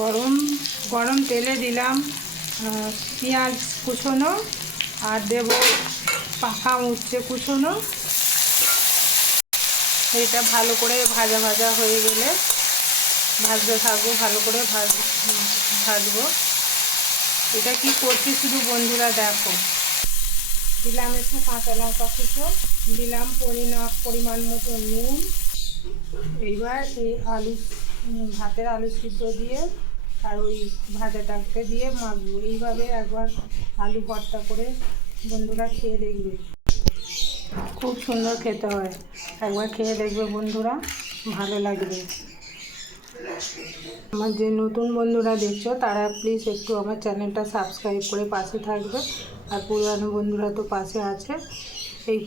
গরম গরম তেলে দিলাম পেঁয়াজ কুচোনো আর দেব পাকা উচ্ছে কুচোনো। এটা ভালো করে ভাজা ভাজা হয়ে গেলে ভাজতে থাকবো, ভালো করে ভাজবো। এটা কি করছি শুধু বন্ধুরা দেখো। দিলাম একটু কাঁচা লঙ্কা কুচো, দিলাম পরিমাণ মতো নুন। এইবার এই ভাতের আলু সিদ্ধ দিয়ে আর ওই ভাজাটাকে দিয়ে মাখবো। এইভাবে একবার আলু ভর্তা করে বন্ধুরা খেয়ে দেখবে, খুব সুন্দর খেতে হয়। একবার খেয়ে দেখবে বন্ধুরা, ভালো লাগবে। আমার যে নতুন বন্ধুরা দেখছো তারা প্লিজ একটু আমার চ্যানেলটা সাবস্ক্রাইব করে পাশে থাকবে, আর পুরানো বন্ধুরা তো পাশে আছে। এই